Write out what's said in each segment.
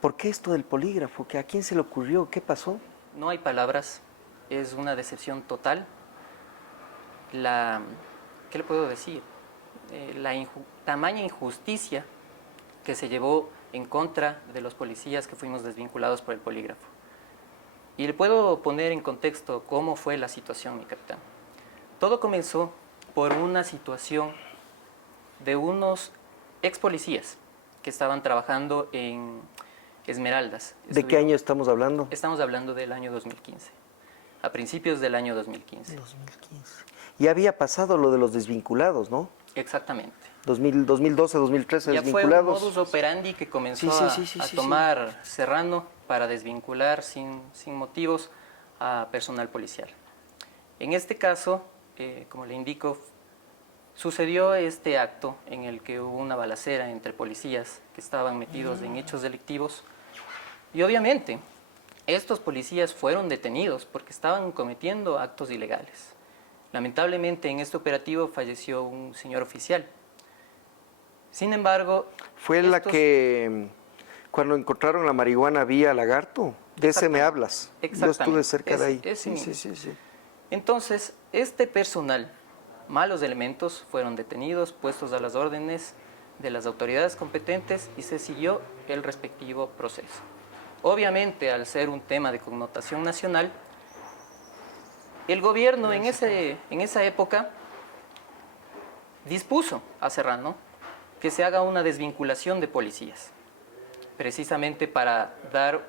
¿Por qué esto del polígrafo? ¿A quién se le ocurrió? ¿Qué pasó? No hay palabras, es una decepción total. ¿Qué le puedo decir? Tamaña injusticia que se llevó en contra de los policías que fuimos desvinculados por el polígrafo. Y le puedo poner en contexto cómo fue la situación, mi capitán. Todo comenzó por una situación de unos ex policías que estaban trabajando en Esmeraldas. ¿De qué año estamos hablando? Estamos hablando del año 2015, a principios del año 2015. 2015. Y había pasado lo de los desvinculados, ¿no? Exactamente. 2012, 2013 ya desvinculados. Fue un modus operandi que comenzó a tomar Serrano para desvincular sin motivos a personal policial. En este caso, como le indico, sucedió este acto en el que hubo una balacera entre policías que estaban metidos en hechos delictivos y obviamente estos policías fueron detenidos porque estaban cometiendo actos ilegales. Lamentablemente en este operativo falleció un señor oficial. Sin embargo... Fue la que cuando encontraron la marihuana vía Lagarto, de ese me hablas. Yo estuve cerca de ahí. Sí. Entonces, este personal, malos elementos, fueron detenidos, puestos a las órdenes de las autoridades competentes y se siguió el respectivo proceso. Obviamente, al ser un tema de connotación nacional, el gobierno en esa época dispuso a Serrano que se haga una desvinculación de policías, precisamente para dar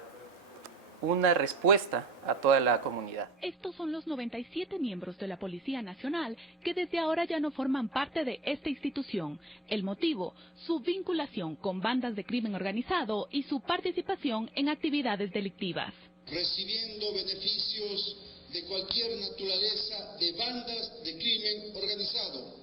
una respuesta a toda la comunidad. Estos son los 97 miembros de la Policía Nacional que desde ahora ya no forman parte de esta institución. El motivo, su vinculación con bandas de crimen organizado y su participación en actividades delictivas. Recibiendo beneficios de cualquier naturaleza de bandas de crimen organizado.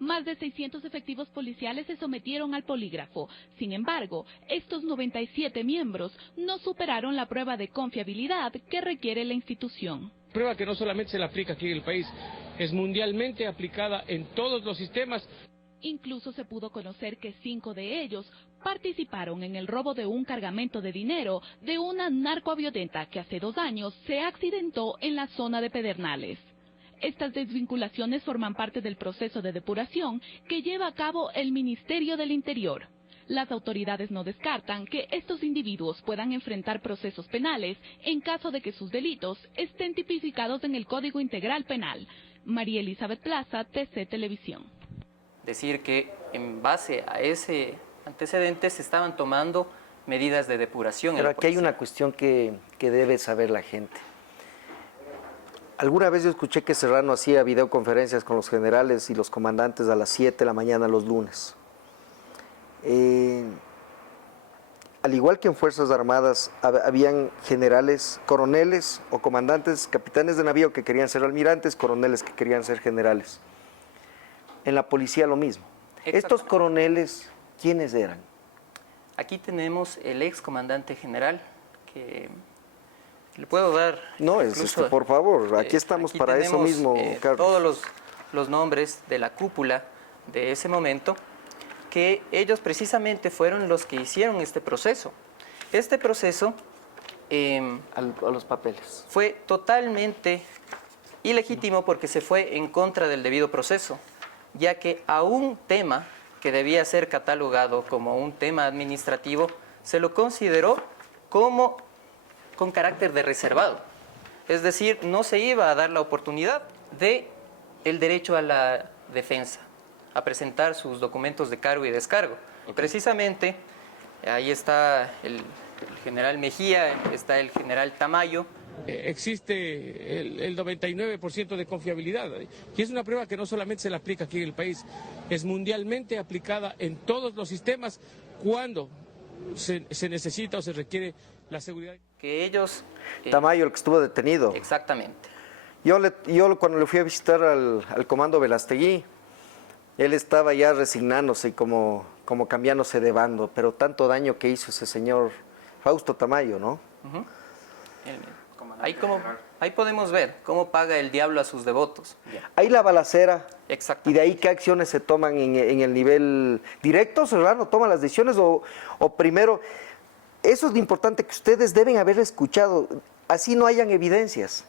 Más de 600 efectivos policiales se sometieron al polígrafo. Sin embargo, estos 97 miembros no superaron la prueba de confiabilidad que requiere la institución. Prueba que no solamente se la aplica aquí en el país, es mundialmente aplicada en todos los sistemas. Incluso se pudo conocer que 5 de ellos participaron en el robo de un cargamento de dinero de una narcoavioneta que hace 2 años se accidentó en la zona de Pedernales. Estas desvinculaciones forman parte del proceso de depuración que lleva a cabo el Ministerio del Interior. Las autoridades no descartan que estos individuos puedan enfrentar procesos penales en caso de que sus delitos estén tipificados en el Código Integral Penal. María Elizabeth Plaza, TC Televisión. Decir que en base a ese antecedente se estaban tomando medidas de depuración. Pero aquí hay una cuestión que debe saber la gente. Alguna vez yo escuché que Serrano hacía videoconferencias con los generales y los comandantes a las 7 de la mañana los lunes. Al igual que en Fuerzas Armadas, habían generales, coroneles o comandantes, capitanes de navío que querían ser almirantes, coroneles que querían ser generales. En la policía lo mismo. Estos coroneles, ¿quiénes eran? Aquí tenemos el ex comandante general que... ¿Le puedo dar? No, por favor, aquí estamos aquí para eso mismo, Carlos. Todos los nombres de la cúpula de ese momento, que ellos precisamente fueron los que hicieron este proceso. Este proceso... a los papeles. Fue totalmente ilegítimo porque se fue en contra del debido proceso, ya que a un tema que debía ser catalogado como un tema administrativo, se lo consideró como... con carácter de reservado. Es decir, no se iba a dar la oportunidad de el derecho a la defensa, a presentar sus documentos de cargo y descargo. Y precisamente, ahí está el general Mejía, está el general Tamayo. Existe el 99% de confiabilidad, y es una prueba que no solamente se la aplica aquí en el país, es mundialmente aplicada en todos los sistemas cuando se necesita o se requiere la seguridad. Que ellos... Tamayo, el que estuvo detenido. Exactamente. Yo cuando le fui a visitar al comando Velastegui, él estaba ya resignándose y como cambiándose de bando, pero tanto daño que hizo ese señor Fausto Tamayo, ¿no? Ahí podemos ver cómo paga el diablo a sus devotos. Ahí la balacera. Exactamente. Y de ahí qué acciones se toman en el nivel directo. Serrano toma las decisiones o primero... eso es lo importante que ustedes deben haber escuchado, así no hayan evidencias.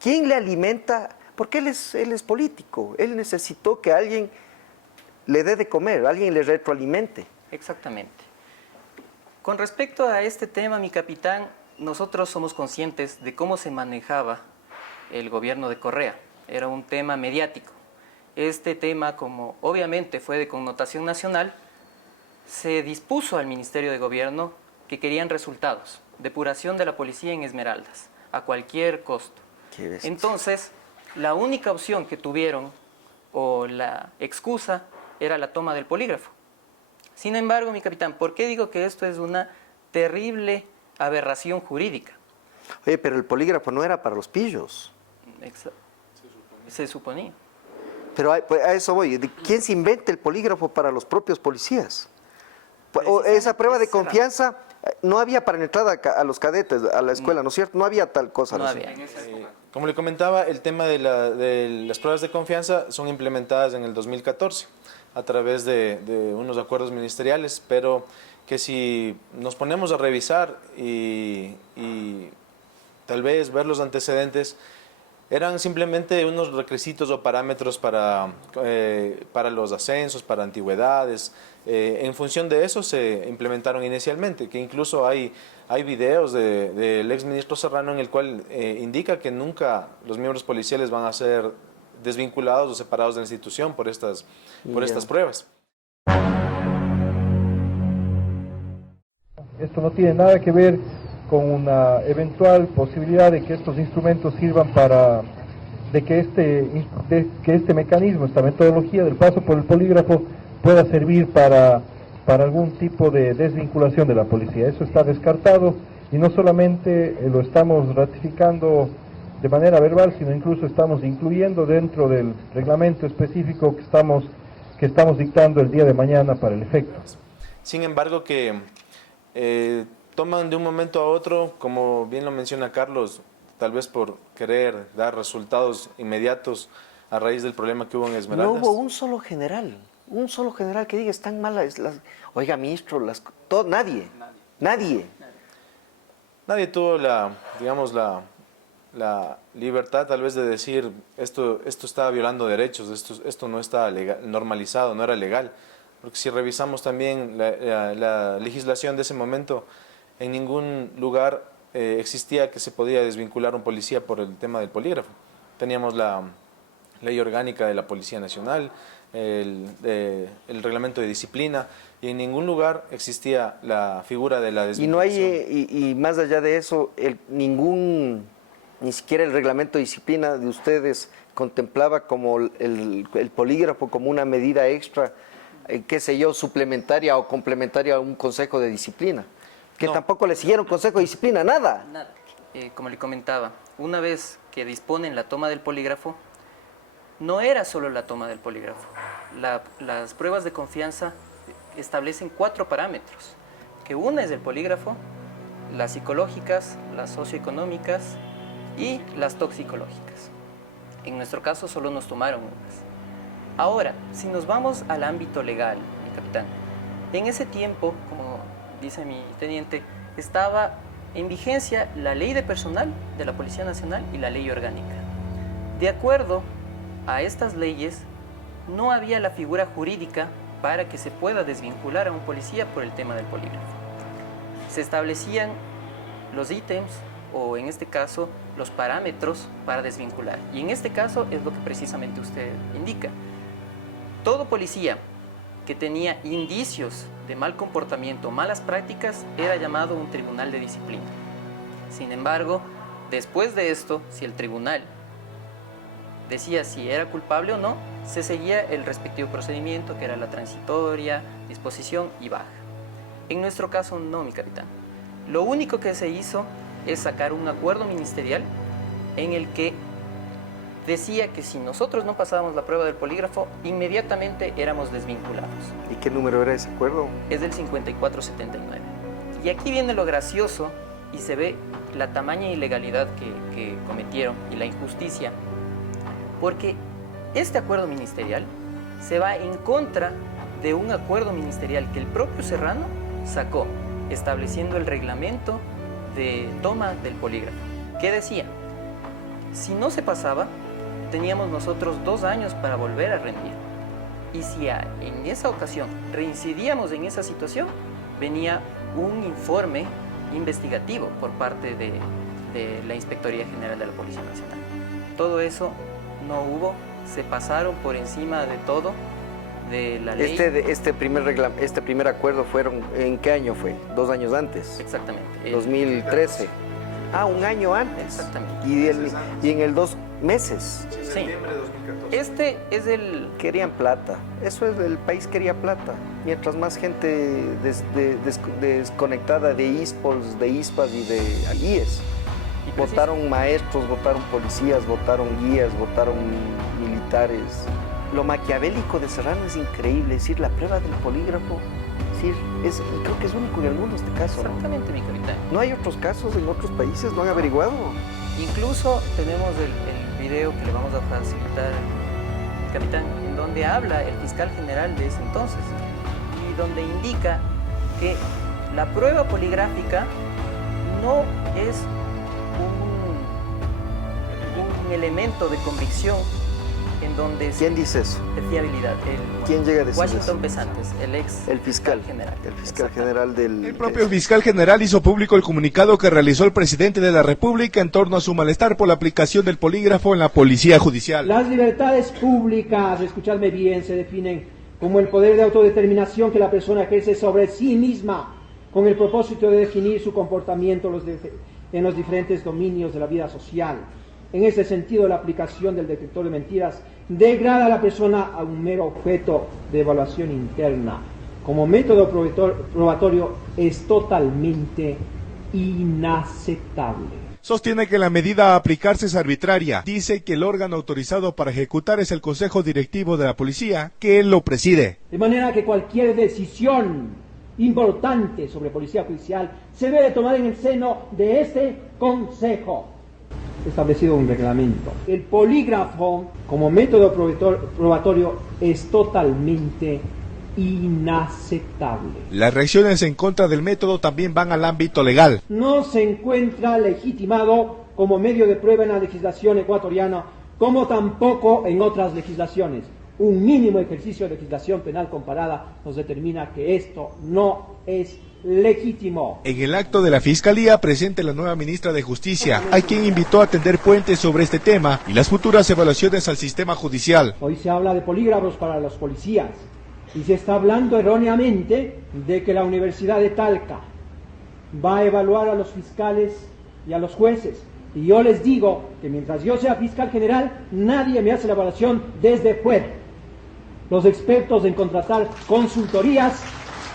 ¿Quién le alimenta? Porque él es político, él necesitó que alguien le dé de comer, alguien le retroalimente. Exactamente. Con respecto a este tema, mi capitán, nosotros somos conscientes de cómo se manejaba el gobierno de Correa. Era un tema mediático. Este tema, como obviamente fue de connotación nacional, se dispuso al Ministerio de Gobierno que querían resultados, depuración de la policía en Esmeraldas, a cualquier costo. Entonces, la única opción que tuvieron, o la excusa, era la toma del polígrafo. Sin embargo, mi capitán, ¿por qué digo que esto es una terrible aberración jurídica? Oye, pero el polígrafo no era para los pillos. Se suponía. Pero a eso voy. ¿Quién se inventa el polígrafo para los propios policías? Esa prueba de confianza no había para la entrada a los cadetes, a la escuela, ¿no es cierto? No había tal cosa. No había. Como le comentaba, el tema de las pruebas de confianza son implementadas en el 2014 a través de unos acuerdos ministeriales, pero que si nos ponemos a revisar y tal vez ver los antecedentes, eran simplemente unos requisitos o parámetros para los ascensos, para antigüedades. En función de eso se implementaron inicialmente, que incluso hay videos del exministro Serrano en el cual indica que nunca los miembros policiales van a ser desvinculados o separados de la institución por estas pruebas. Esto no tiene nada que ver con una eventual posibilidad de que estos instrumentos sirvan de que este mecanismo, esta metodología del paso por el polígrafo pueda servir para algún tipo de desvinculación de la policía. Eso está descartado y no solamente lo estamos ratificando de manera verbal, sino incluso estamos incluyendo dentro del reglamento específico que estamos dictando el día de mañana para el efecto. Sin embargo, que toman de un momento a otro, como bien lo menciona Carlos, tal vez por querer dar resultados inmediatos a raíz del problema que hubo en Esmeraldas. No hubo un solo general que diga están malas oiga, ministro, nadie. Nadie tuvo la libertad tal vez de decir esto está violando derechos, esto no está normalizado, no era legal. Porque si revisamos también la legislación de ese momento, en ningún lugar existía que se podía desvincular a un policía por el tema del polígrafo. Teníamos la ley orgánica de la Policía Nacional, el reglamento de disciplina, y en ningún lugar existía la figura de la desvinculación. Y más allá de eso, ni siquiera el reglamento de disciplina de ustedes contemplaba como el polígrafo como una medida extra, qué sé yo, suplementaria o complementaria a un consejo de disciplina. Que no. Tampoco le siguieron consejo de disciplina, nada. Nada. Como le comentaba, una vez que disponen la toma del polígrafo, no era solo la toma del polígrafo. Las pruebas de confianza establecen 4 parámetros, que una es el polígrafo, las psicológicas, las socioeconómicas y las toxicológicas. En nuestro caso solo nos tomaron unas. Ahora, si nos vamos al ámbito legal, mi capitán, en ese tiempo, como dice mi teniente, estaba en vigencia la ley de personal de la Policía Nacional y la ley orgánica. De acuerdo a estas leyes, no había la figura jurídica para que se pueda desvincular a un policía por el tema del polígrafo. Se establecían los ítems, o en este caso, los parámetros para desvincular. Y en este caso es lo que precisamente usted indica. Todo policía que tenía indicios de mal comportamiento, malas prácticas, era llamado a un tribunal de disciplina. Sin embargo, después de esto, si el tribunal decía si era culpable o no, se seguía el respectivo procedimiento, que era la transitoria, disposición y baja. En nuestro caso no, mi capitán. Lo único que se hizo es sacar un acuerdo ministerial en el que decía que si nosotros no pasábamos la prueba del polígrafo, inmediatamente éramos desvinculados. ¿Y qué número era ese acuerdo? Es del 5479. Y aquí viene lo gracioso y se ve la tamaña ilegalidad que cometieron y la injusticia, porque este acuerdo ministerial se va en contra de un acuerdo ministerial que el propio Serrano sacó estableciendo el reglamento de toma del polígrafo. ¿Qué decía? Si no se pasaba, teníamos nosotros 2 años para volver a rendir. Y si en esa ocasión reincidíamos en esa situación, venía un informe investigativo por parte de la Inspectoría General de la Policía Nacional. Todo eso no hubo, se pasaron por encima de todo de la ley. Este primer acuerdo fueron, ¿en qué año fue? 2 años antes. Exactamente. 2013. Un año antes. Exactamente. Y en el 2 meses. Sí. Septiembre de 2014. Este es el... Querían plata. Eso es, el país quería plata. Mientras más gente desconectada de ISPOLs, de ISPAS y de IES. Votaron maestros, votaron policías, votaron guías, votaron militares. Lo maquiavélico de Serrano es increíble. Es decir, la prueba del polígrafo, y creo que es único en el mundo este caso, ¿no? Exactamente, mi capitán. ¿No hay otros casos en otros países? ¿No han averiguado? Incluso tenemos el video que le vamos a facilitar al capitán, en donde habla el fiscal general de ese entonces y donde indica que la prueba poligráfica no es un elemento de convicción en donde... ¿Quién dice eso? De fiabilidad. ¿Quién llega a decir Washington eso? Pesantes, el fiscal general. El fiscal general del... El propio fiscal general hizo público el comunicado que realizó el presidente de la República en torno a su malestar por la aplicación del polígrafo en la policía judicial. Las libertades públicas, escuchadme bien, se definen como el poder de autodeterminación que la persona ejerce sobre sí misma con el propósito de definir su comportamiento en los diferentes dominios de la vida social. En este sentido, la aplicación del detector de mentiras degrada a la persona a un mero objeto de evaluación interna. Como método probatorio es totalmente inaceptable. Sostiene que la medida a aplicarse es arbitraria. Dice que el órgano autorizado para ejecutar es el Consejo Directivo de la Policía, que él lo preside. De manera que cualquier decisión importante sobre policía judicial se debe tomar en el seno de este Consejo, establecido un reglamento. El polígrafo como método probatorio es totalmente inaceptable. Las reacciones en contra del método también van al ámbito legal. No se encuentra legitimado como medio de prueba en la legislación ecuatoriana, como tampoco en otras legislaciones. Un mínimo ejercicio de legislación penal comparada nos determina que esto no es legítimo. En el acto de la Fiscalía presente la nueva ministra de Justicia, a quien invitó a tender puentes sobre este tema y las futuras evaluaciones al sistema judicial. Hoy se habla de polígrafos para los policías y se está hablando erróneamente de que la Universidad de Talca va a evaluar a los fiscales y a los jueces. Y yo les digo que mientras yo sea fiscal general, nadie me hace la evaluación desde fuera. Los expertos en contratar consultorías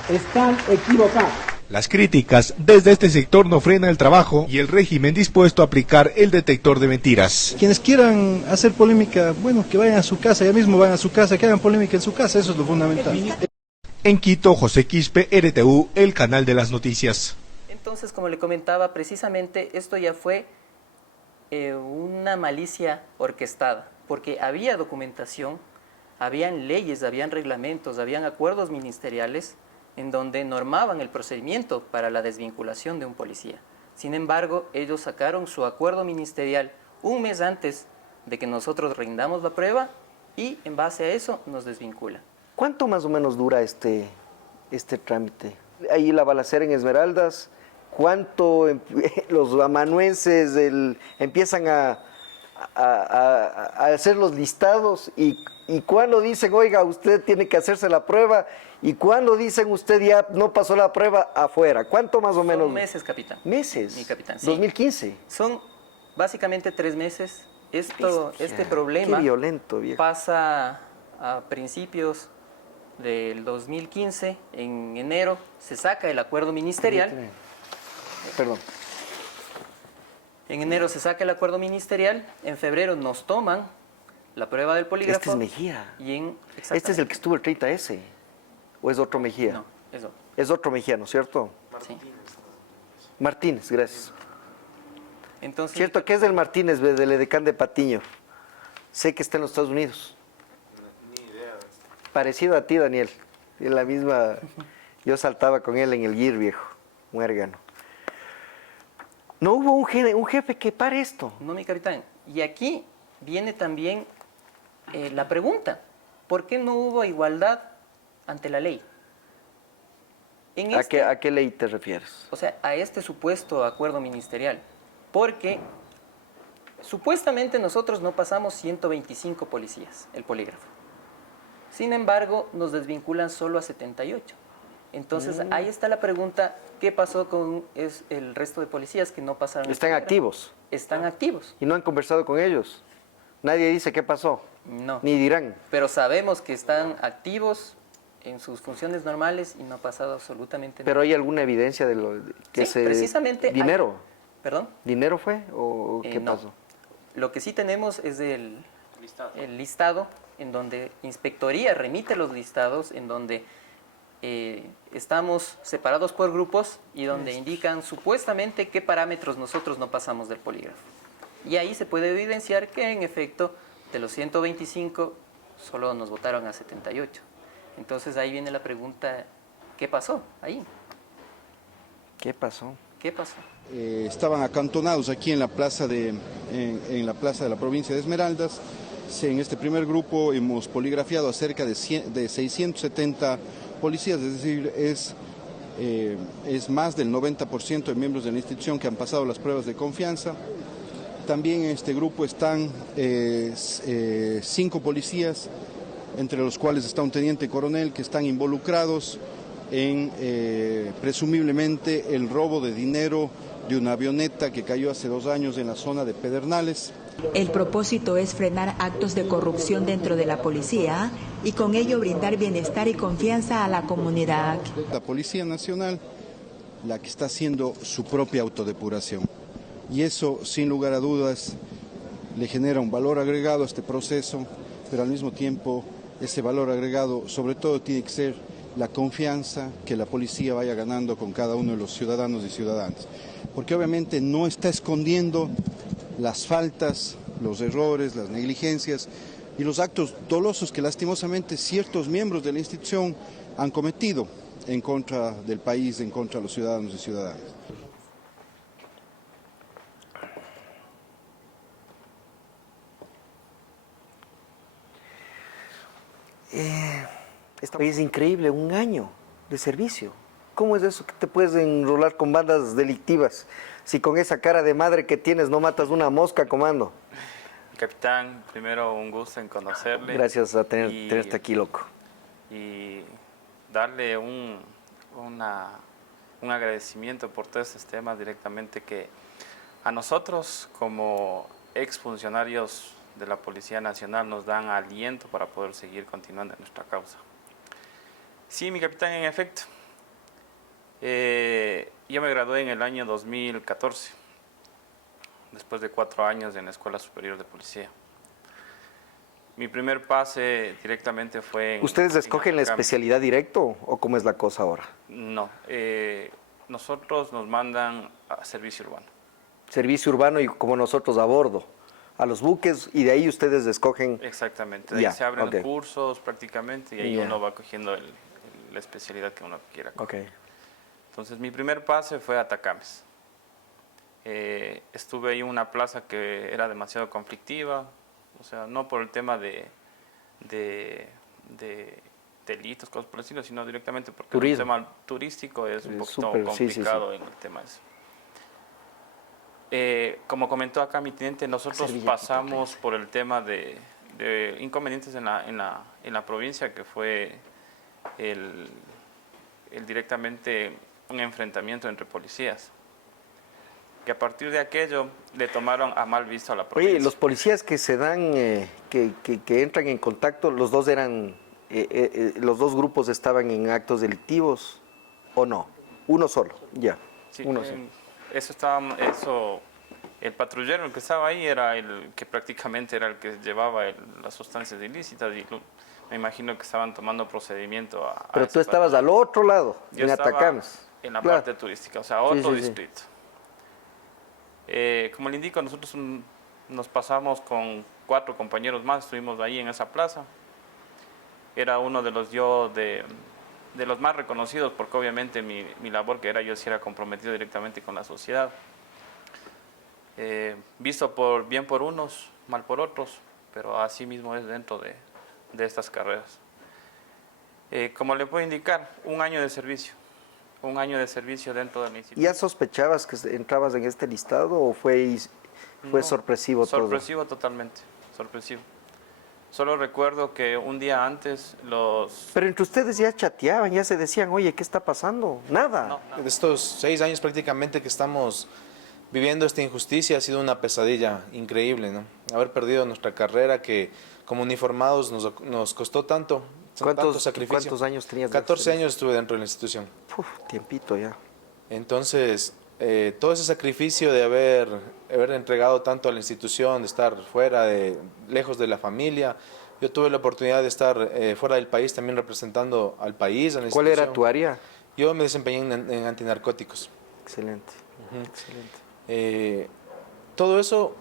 están equivocados. Las críticas desde este sector no frenan el trabajo y el régimen dispuesto a aplicar el detector de mentiras. Quienes quieran hacer polémica, bueno, que vayan a su casa, ya mismo van a su casa, que hagan polémica en su casa, eso es lo fundamental. En Quito, José Quispe, RTU, el canal de las noticias. Entonces, como le comentaba, precisamente esto ya fue una malicia orquestada, porque había documentación, habían leyes, habían reglamentos, habían acuerdos ministeriales en donde normaban el procedimiento para la desvinculación de un policía. Sin embargo, ellos sacaron su acuerdo ministerial un mes antes de que nosotros rindamos la prueba y en base a eso nos desvinculan. ¿Cuánto más o menos dura este trámite? Ahí la balacera en Esmeraldas, ¿cuánto los amanuenses empiezan a hacer los listados y cuando dicen, oiga, usted tiene que hacerse la prueba, y cuando dicen, usted ya no pasó la prueba, afuera? ¿Cuánto más o menos? Son meses, capitán. ¿Meses? Mi capitán, sí. 2015. Son básicamente 3 meses. Este problema qué violento, viejo. Pasa a principios del 2015, en enero, se saca el acuerdo ministerial. Perdón. En enero se saca el acuerdo ministerial, en febrero nos toman la prueba del polígrafo. Este es Mejía. Este es el que estuvo el 30S. ¿O es otro Mejía? No, es otro. Es otro Mejía, ¿no es cierto? Sí. Martínez, gracias. Entonces, ¿Cierto que es del Martínez, del edecán de Patiño? Sé que está en los Estados Unidos. Ni idea. Parecido a ti, Daniel. En la misma... Yo saltaba con él en el GIR, viejo. muérgano. No hubo un jefe que pare esto. No, mi capitán. Y aquí viene también la pregunta, ¿por qué no hubo igualdad ante la ley? ¿A qué ley te refieres? O sea, a este supuesto acuerdo ministerial. Porque supuestamente nosotros no pasamos 125 policías, el polígrafo. Sin embargo, nos desvinculan solo a 78. Entonces, ahí está la pregunta, ¿qué pasó con el resto de policías que no pasaron? ¿Están activos? Están activos. ¿Y no han conversado con ellos? Nadie dice qué pasó. No. Ni dirán. Pero sabemos que están activos en sus funciones normales y no ha pasado absolutamente nada. ¿Pero hay alguna evidencia de lo que sí, precisamente ¿Dinero? ¿Perdón? ¿Dinero fue o qué no. pasó? Lo que sí tenemos es el listado en donde Inspectoría remite los listados, en donde estamos separados por grupos y donde indican supuestamente qué parámetros nosotros no pasamos del polígrafo. Y ahí se puede evidenciar que en efecto de los 125 solo nos votaron a 78. Entonces ahí viene la pregunta, ¿qué pasó ahí? ¿Qué pasó? ¿Qué pasó? Estaban acantonados aquí en la plaza de la provincia de Esmeraldas. En este primer grupo hemos poligrafiado a cerca de 670 policías, es decir, es más del 90% de miembros de la institución que han pasado las pruebas de confianza. También en este grupo están 5 policías, entre los cuales está un teniente coronel, que están involucrados en presumiblemente el robo de dinero de una avioneta que cayó hace 2 años en la zona de Pedernales. El propósito es frenar actos de corrupción dentro de la policía y con ello brindar bienestar y confianza a la comunidad. La Policía Nacional, la que está haciendo su propia autodepuración. Y eso, sin lugar a dudas, le genera un valor agregado a este proceso, pero al mismo tiempo ese valor agregado sobre todo tiene que ser la confianza que la policía vaya ganando con cada uno de los ciudadanos y ciudadanas. Porque obviamente no está escondiendo las faltas, los errores, las negligencias y los actos dolosos que lastimosamente ciertos miembros de la institución han cometido en contra del país, en contra de los ciudadanos y ciudadanas. Es increíble, 1 año de servicio. ¿Cómo es eso que te puedes enrolar con bandas delictivas si con esa cara de madre que tienes no matas una mosca, comando? Capitán, primero un gusto en conocerle. Gracias a tenerte aquí, loco. Y darle un agradecimiento por todos estos temas directamente que a nosotros como exfuncionarios de la Policía Nacional nos dan aliento para poder seguir continuando en nuestra causa. Sí, mi capitán, en efecto. Yo me gradué en el año 2014, después de 4 años en la Escuela Superior de Policía. Mi primer pase directamente fue en... ¿Ustedes escogen la especialidad directo o cómo es la cosa ahora? No, nosotros nos mandan a servicio urbano. Servicio urbano y como nosotros a bordo, a los buques, y de ahí ustedes escogen... Exactamente, de ahí se abren cursos prácticamente y ahí uno va cogiendo la especialidad que uno quiera coger. Entonces mi primer pase fue a Atacames. Estuve ahí en una plaza que era demasiado conflictiva, o sea, no por el tema de delitos, cosas por el estilo, sino directamente porque el tema turístico es un poquito complicado en el tema ese. Como comentó acá mi teniente, nosotros pasamos por el tema de inconvenientes en la provincia, que fue directamente un enfrentamiento entre policías, que a partir de aquello le tomaron a mal visto a la provincia. Oye, los policías que se dan, que entran en contacto, los dos eran, los dos grupos estaban en actos delictivos, ¿o no? Uno solo, ya. Sí, uno solo. El patrullero, el que estaba ahí, era el que prácticamente era el que llevaba las sustancias ilícitas y me imagino que estaban tomando procedimiento a... Pero tú estabas al otro lado, yo en Atacames. En la parte turística, o sea, otro distrito. Como le indico, nosotros nos pasamos con 4 compañeros más, estuvimos ahí en esa plaza. Era uno de los de de los más reconocidos, porque obviamente mi labor que era yo sí era comprometido directamente con la sociedad. Visto bien por unos, mal por otros, pero así mismo es dentro de estas carreras. Como le puedo indicar, un año de servicio dentro de la institución. ¿Ya sospechabas que entrabas en este listado o fue No, sorpresivo todo? Sorpresivo totalmente, sorpresivo. Solo recuerdo que un día antes Pero entre ustedes ya chateaban, ya se decían, oye, ¿qué está pasando? Nada. No, nada. De estos 6 años prácticamente que estamos viviendo esta injusticia ha sido una pesadilla increíble, ¿no? Haber perdido nuestra carrera que como uniformados nos costó tanto, tanto sacrificio. ¿Cuántos años tenías? 14 años estuve dentro de la institución. Tiempito ya. Entonces, todo ese sacrificio de haber entregado tanto a la institución, de estar fuera, lejos de la familia. Yo tuve la oportunidad de estar fuera del país también representando al país, a la ¿Cuál institución. era tu área? Yo me desempeñé en antinarcóticos. Excelente, excelente. Todo eso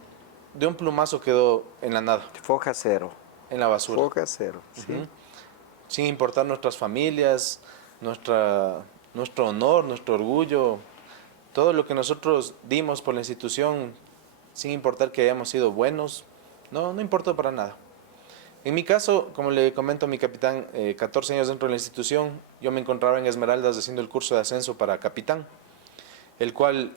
de un plumazo quedó en la nada. Foja cero. En la basura. Foja cero, sí. Sin importar nuestras familias, nuestro honor, nuestro orgullo, todo lo que nosotros dimos por la institución, sin importar que hayamos sido buenos, no importó para nada. En mi caso, como le comento a mi capitán, 14 años dentro de la institución, yo me encontraba en Esmeraldas haciendo el curso de ascenso para capitán, el cual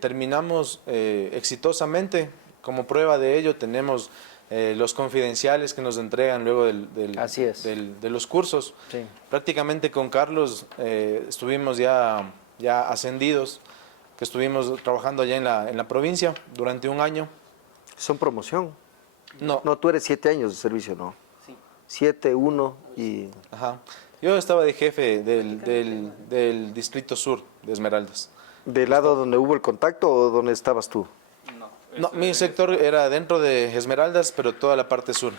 terminamos exitosamente. Como prueba de ello tenemos los confidenciales que nos entregan luego de los cursos. Sí. Prácticamente con Carlos estuvimos ya ascendidos, que estuvimos trabajando allá en la provincia durante un año. ¿Son promoción? No. No, tú eres 7 años de servicio, ¿no? Sí. 7, 1 y... Ajá. Yo estaba de jefe del distrito sur de Esmeraldas. ¿Del lado donde hubo el contacto o donde estabas tú? No, mi sector era dentro de Esmeraldas, pero toda la parte sur.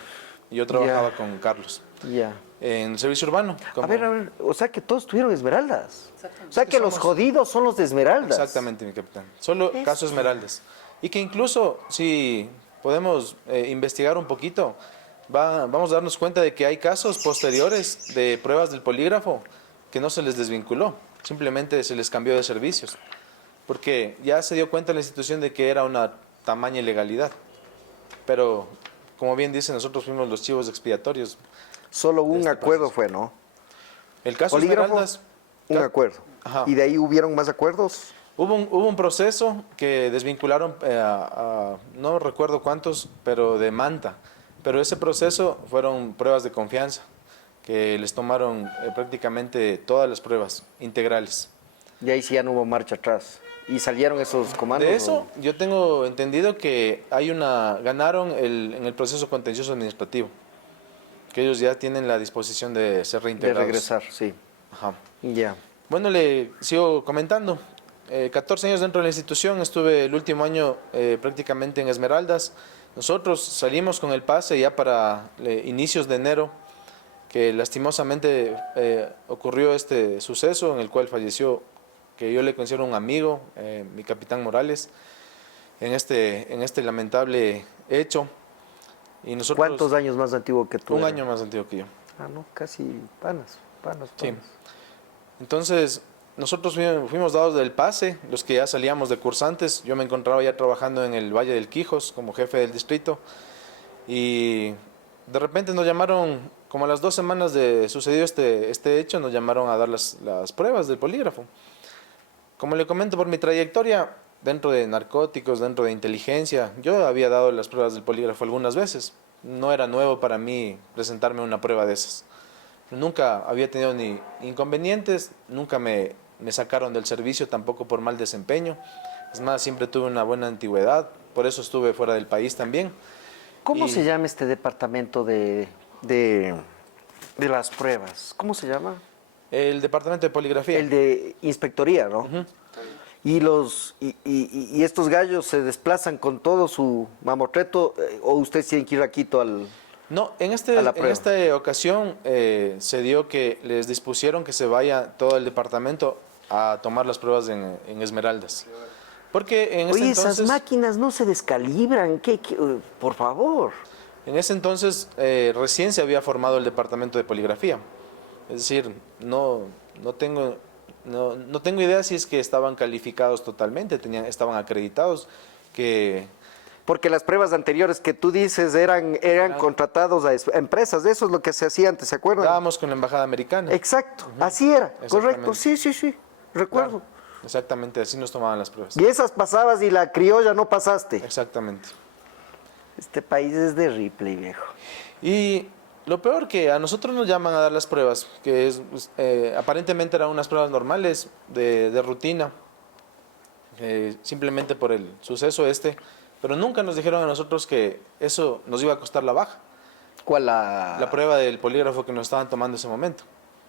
Yo trabajaba con Carlos. Ya. En servicio urbano. A ver, o sea que todos tuvieron Esmeraldas. O sea que los jodidos son los de Esmeraldas. Exactamente, mi capitán. Solo caso Esmeraldas. Y que incluso, si podemos investigar un poquito, vamos a darnos cuenta de que hay casos posteriores de pruebas del polígrafo que no se les desvinculó. Simplemente se les cambió de servicios. Porque ya se dio cuenta la institución de que era una tamaña ilegalidad. Pero, como bien dice, nosotros fuimos los chivos expiatorios. Solo un acuerdo fue, ¿no? El caso Polígrafo, Esmeraldas... un acuerdo. Ajá. ¿Y de ahí hubieron más acuerdos? Hubo un proceso que desvincularon no recuerdo cuántos, pero de Manta. Pero ese proceso fueron pruebas de confianza, que les tomaron prácticamente todas las pruebas integrales. Y ahí sí ya no hubo marcha atrás. ¿Y salieron esos comandos? De eso, yo tengo entendido que ganaron en el proceso contencioso administrativo, que ellos ya tienen la disposición de ser reintegrados. De regresar, sí. Ajá. Ya. Bueno, le sigo comentando. 14 años dentro de la institución, estuve el último año prácticamente en Esmeraldas. Nosotros salimos con el pase ya para inicios de enero, que lastimosamente ocurrió este suceso en el cual falleció, que yo le considero un amigo, mi capitán Morales, en este lamentable hecho. Y nosotros, ¿Cuántos años más antiguo que tú? Un año más antiguo que yo. Ah, no, casi panas. Sí. Entonces, nosotros fuimos dados del pase, los que ya salíamos de cursantes. Yo me encontraba ya trabajando en el Valle del Quijos como jefe del distrito. Y de repente nos llamaron, como a las 2 semanas de sucedido este hecho, nos llamaron a dar las pruebas del polígrafo. Como le comento, por mi trayectoria dentro de narcóticos, dentro de inteligencia, yo había dado las pruebas del polígrafo algunas veces. No era nuevo para mí presentarme una prueba de esas. Nunca había tenido ni inconvenientes, nunca me sacaron del servicio tampoco por mal desempeño. Es más, siempre tuve una buena antigüedad, por eso estuve fuera del país también. ¿Cómo se llama este departamento de las pruebas? ¿Cómo se llama? El departamento de poligrafía. El de inspectoría, ¿no? Y estos gallos se desplazan con todo su mamotreto, o ustedes tienen que ir a Quito al... No, en esta ocasión se dio que les dispusieron que se vaya todo el departamento a tomar las pruebas en Esmeraldas. Porque en Oye, esas máquinas no se descalibran, por favor. En ese entonces recién se había formado el departamento de poligrafía. Es decir, no tengo idea si es que estaban calificados totalmente, estaban acreditados, que... Porque las pruebas anteriores que tú dices eran contratados a empresas, eso es lo que se hacía antes, ¿se acuerdan? Estábamos con la embajada americana. Exacto, así era, correcto, sí, recuerdo. Claro, exactamente, así nos tomaban las pruebas. Y esas pasabas y la criolla no pasaste. Exactamente. Este país es de Ripley, viejo. Y lo peor que a nosotros nos llaman a dar las pruebas, que es aparentemente eran unas pruebas normales de rutina, simplemente por el suceso pero nunca nos dijeron a nosotros que eso nos iba a costar la baja. ¿Cuál la prueba del polígrafo que nos estaban tomando en ese momento?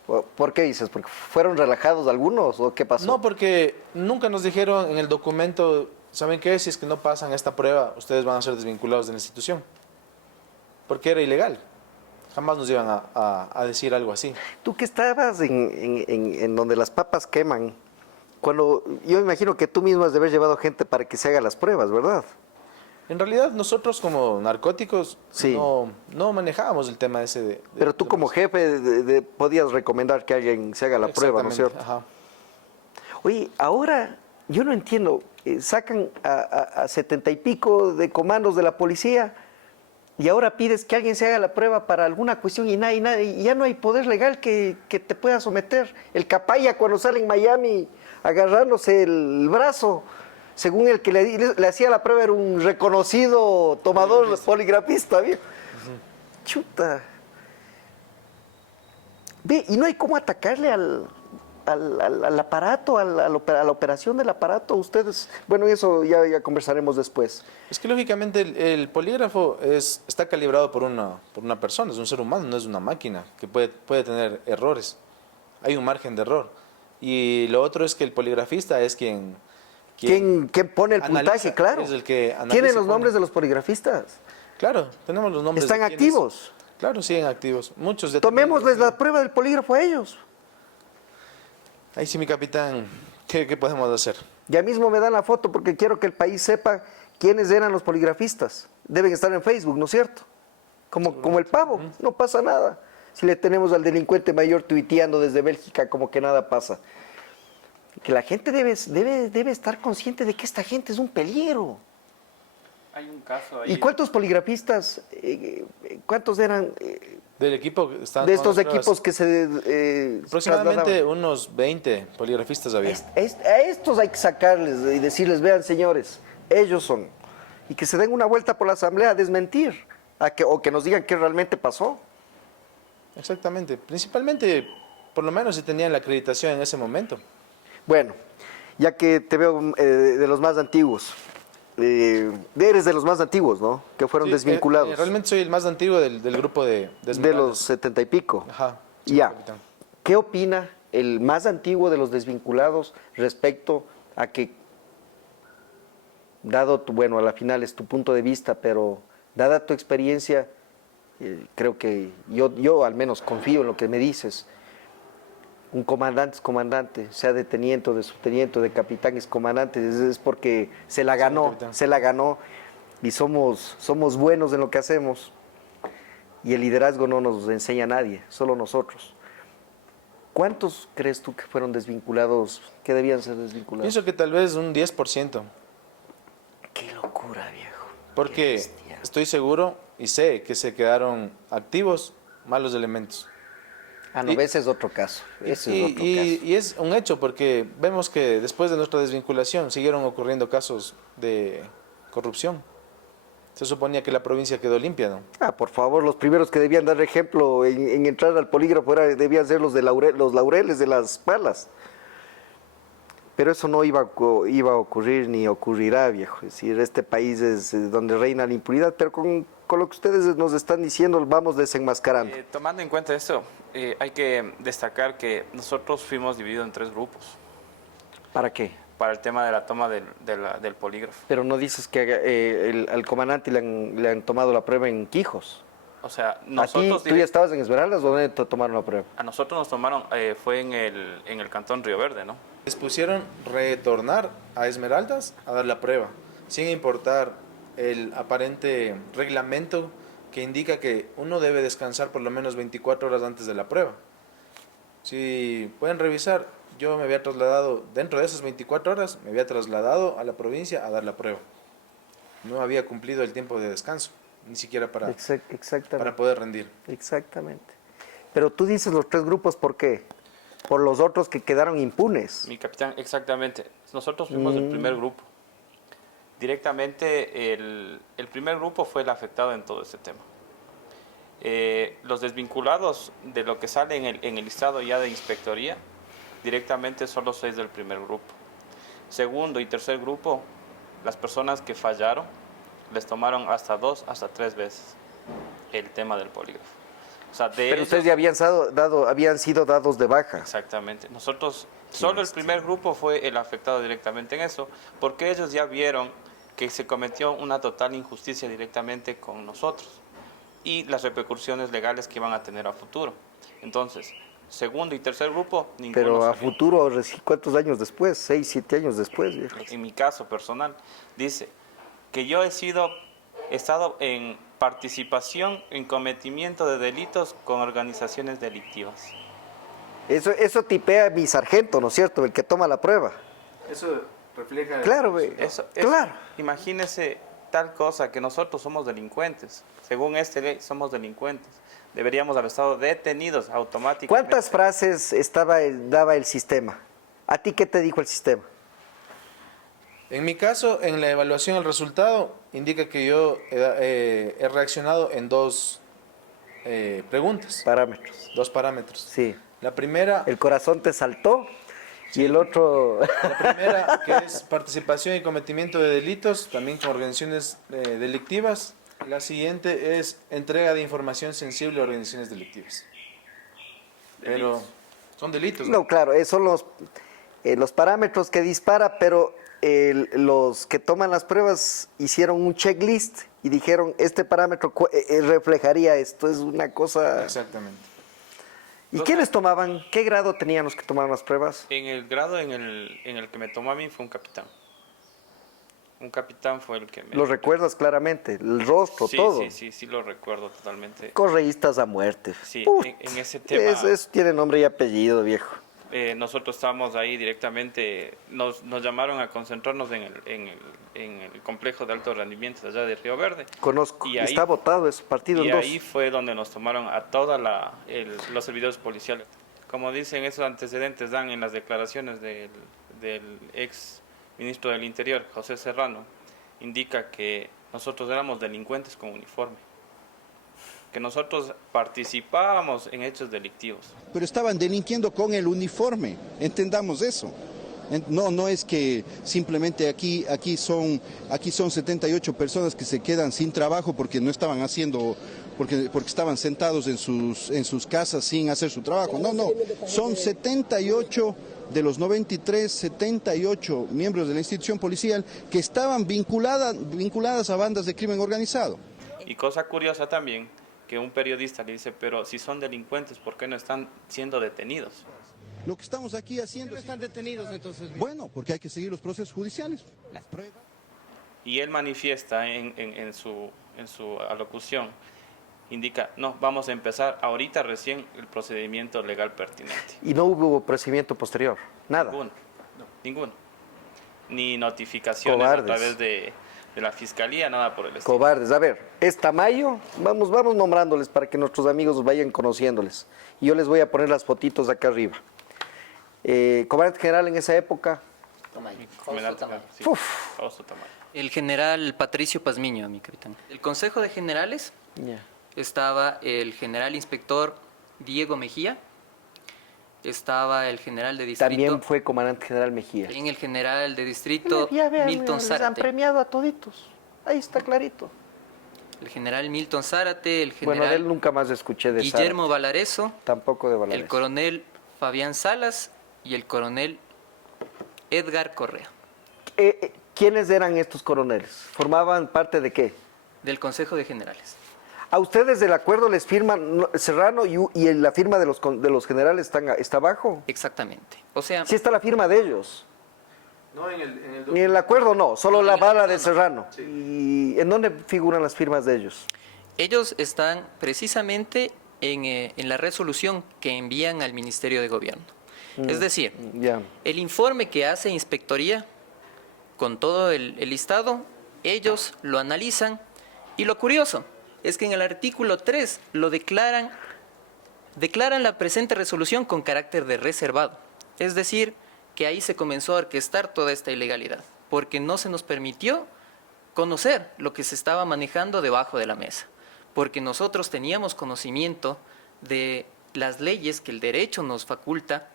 ¿Por qué dices? ¿Porque fueron relajados algunos o qué pasó? No, porque nunca nos dijeron en el documento, ¿saben qué? Si es que no pasan esta prueba, ustedes van a ser desvinculados de la institución. Porque era ilegal. Jamás nos iban a decir algo así. Tú que estabas en donde las papas queman, yo me imagino que tú mismo has de haber llevado gente para que se haga las pruebas, ¿verdad? En realidad nosotros como narcóticos sí. no manejábamos el tema ese Pero tú como jefe podías recomendar que alguien se haga la prueba, ¿no es cierto? Ajá. Oye, ahora yo no entiendo, sacan a 70 y pico de comandos de la policía y ahora pides que alguien se haga la prueba para alguna cuestión y ya no hay poder legal que te pueda someter. El Capaya cuando sale en Miami agarrándose el brazo, según el que le hacía la prueba era un reconocido tomador poligrafista, ¿vio? Chuta. Ve, y no hay cómo atacarle al aparato, a la operación del aparato. Ustedes, bueno, eso ya conversaremos después. Es que lógicamente el polígrafo está calibrado por una persona, es un ser humano, no es una máquina que puede tener errores. Hay un margen de error. Y lo otro es que el poligrafista es quien pone el puntaje, claro. Es el que analiza, ¿Tienen los nombres de los poligrafistas? Claro, tenemos los nombres. ¿Están activos? Claro, siguen activos. Muchos de Tomémosles la prueba del polígrafo a ellos. Ahí sí, mi capitán, ¿qué podemos hacer? Ya mismo me dan la foto porque quiero que el país sepa quiénes eran los poligrafistas. Deben estar en Facebook, ¿no es cierto? Como el pavo, no pasa nada. Si le tenemos al delincuente mayor tuiteando desde Bélgica como que nada pasa. Que la gente debe estar consciente de que esta gente es un peligro. Hay un caso ahí. ¿Y cuántos poligrafistas, cuántos eran? Del equipo de estos equipos que se aproximadamente unos 20 poligrafistas había. A estos hay que sacarles y decirles, vean señores, ellos son. Y que se den una vuelta por la asamblea a desmentir, o que nos digan qué realmente pasó. Exactamente, principalmente, por lo menos si tenían la acreditación en ese momento. Bueno, ya que te veo de los más antiguos, eres de los más antiguos, ¿no? Que fueron desvinculados. Realmente soy el más antiguo del grupo de los 70 y pico. Ajá. Sí, ya. Capitán. ¿Qué opina el más antiguo de los desvinculados respecto a que, dado bueno, a la final es tu punto de vista, pero dada tu experiencia, creo que yo al menos confío en lo que me dices. Un comandante es comandante, sea de teniente o de subteniente o de capitán es comandante, es porque se la ganó y somos buenos en lo que hacemos. Y el liderazgo no nos enseña a nadie, solo nosotros. ¿Cuántos crees tú que fueron desvinculados, que debían ser desvinculados? Pienso que tal vez un 10%. ¡Qué locura, viejo! Porque estoy seguro y sé que se quedaron activos malos elementos. No, ese es otro caso. Y es un hecho porque vemos que después de nuestra desvinculación siguieron ocurriendo casos de corrupción. Se suponía que la provincia quedó limpia, ¿no? Por favor, los primeros que debían dar ejemplo en entrar al polígrafo debían ser los laureles de las palas. Pero eso no iba a ocurrir ni ocurrirá, viejo. Es decir, este país es donde reina la impunidad, pero con lo que ustedes nos están diciendo vamos desenmascarando. Tomando en cuenta esto, hay que destacar que nosotros fuimos divididos en 3 grupos. ¿Para qué? Para el tema de la toma del polígrafo. Pero no dices que al comandante le han tomado la prueba en Quijos. O sea, nosotros... ¿Tú ya estabas en Esmeraldas o dónde te tomaron la prueba? A nosotros nos tomaron, fue en el cantón Río Verde, ¿no? Les pusieron retornar a Esmeraldas a dar la prueba, sin importar el aparente reglamento que indica que uno debe descansar por lo menos 24 horas antes de la prueba. Si pueden revisar, yo me había trasladado, dentro de esas 24 horas, me había trasladado a la provincia a dar la prueba. No había cumplido el tiempo de descanso, ni siquiera para poder rendir. Exactamente. Pero tú dices los 3 grupos, ¿por qué? Por los otros que quedaron impunes. Mi capitán, exactamente. Nosotros fuimos el primer grupo. Directamente, el primer grupo fue el afectado en todo este tema. Los desvinculados de lo que sale en el listado ya de inspectoría, directamente solo 6 del primer grupo. Segundo y tercer grupo, las personas que fallaron, les tomaron hasta 2, hasta 3 veces el tema del polígrafo. O sea, pero ustedes ya habían sido dados de baja. Exactamente. Nosotros, solo el primer grupo fue el afectado directamente en eso, porque ellos ya vieron que se cometió una total injusticia directamente con nosotros y las repercusiones legales que iban a tener a futuro. Entonces, segundo y tercer grupo, ninguno. Pero a salió. futuro, ¿cuántos años después? 6, 7 años después. Viejo. En mi caso personal, dice que yo he estado en participación en cometimiento de delitos con organizaciones delictivas. Eso tipea a mi sargento, ¿no es cierto? El que toma la prueba. Eso refleja... Claro, güey. Claro. Imagínese tal cosa, que nosotros somos delincuentes. Según esta ley, somos delincuentes. Deberíamos haber estado detenidos automáticamente. ¿Cuántas frases daba el sistema? ¿A ti qué te dijo el sistema? En mi caso, en la evaluación el resultado indica que yo he reaccionado en 2 preguntas. Parámetros. 2 parámetros. Sí. La primera... El corazón te saltó y el otro... La primera, que es participación y cometimiento de delitos, también con organizaciones delictivas. La siguiente es entrega de información sensible a organizaciones delictivas. Pero son delitos. No, claro, son los parámetros que dispara, pero los que toman las pruebas hicieron un checklist y dijeron, este parámetro reflejaría esto, es una cosa... Exactamente. ¿Y quiénes tomaban? ¿Qué grado tenían los que tomaban las pruebas? En el grado en el que me tomó a mí fue un capitán. Un capitán fue el que me... ¿Lo recuerdas claramente? El rostro, sí, todo. Sí, lo recuerdo totalmente. Correístas a muerte. Sí, Uf, en ese tema... Eso tiene nombre y apellido, viejo. Nosotros estábamos ahí directamente, nos llamaron a concentrarnos en el complejo de alto rendimiento de allá de Río Verde. Conozco, y ahí, está votado ese partido en 2. Y ahí fue donde nos tomaron a todos los servidores policiales. Como dicen, esos antecedentes dan en las declaraciones del ex ministro del Interior, José Serrano, indica que nosotros éramos delincuentes con uniforme, que nosotros participábamos en hechos delictivos. Pero estaban delinquiendo con el uniforme, entendamos eso. No es que simplemente aquí son 78 personas que se quedan sin trabajo porque no estaban haciendo, porque estaban sentados en sus casas sin hacer su trabajo. No, son 78 de los 93, 78 miembros de la institución policial que estaban vinculadas a bandas de crimen organizado. Y cosa curiosa también, que un periodista le dice, pero si son delincuentes, ¿por qué no están siendo detenidos? Lo que estamos aquí haciendo... ¿Por qué no están detenidos entonces? Bueno, porque hay que seguir los procesos judiciales. Las pruebas. Y él manifiesta en su alocución, indica, no, vamos a empezar ahorita recién el procedimiento legal pertinente. ¿Y no hubo procedimiento posterior? Nada. Ninguno. Ni notificaciones a través de la fiscalía, nada por el estilo. Cobardes. A ver, es Tamayo, vamos nombrándoles para que nuestros amigos vayan conociéndoles. Y yo les voy a poner las fotitos acá arriba. Comandante general en esa época. Tamayo. Sí, Tamayo. El general Patricio Pazmiño, mi capitán. El Consejo de Generales estaba el general inspector Diego Mejía, estaba el general de distrito. También fue comandante general Mejía. En el general de distrito Milton Zárate. Les han premiado a toditos. Ahí está clarito. El general Milton Zárate, el general... Bueno, de él nunca más escuché de Guillermo Zárate. Valareso. Tampoco de Valareso. El coronel Fabián Salas y el coronel Edgar Correa. ¿Quiénes eran estos coroneles? ¿Formaban parte de qué? Del Consejo de Generales. ¿A ustedes del acuerdo les firman Serrano y la firma de los generales está abajo? Exactamente. O sea... Sí está la firma de ellos. No, Ni en el acuerdo no, solo la bala de Serrano. Sí. ¿Y en dónde figuran las firmas de ellos? Ellos están precisamente en la resolución que envían al Ministerio de Gobierno. Es decir, Ya. el informe que hace Inspectoría con todo el listado, ellos lo analizan y lo curioso es que en el artículo 3 lo declaran la presente resolución con carácter de reservado. Es decir, que ahí se comenzó a orquestar toda esta ilegalidad, porque no se nos permitió conocer lo que se estaba manejando debajo de la mesa, porque nosotros teníamos conocimiento de las leyes que el derecho nos faculta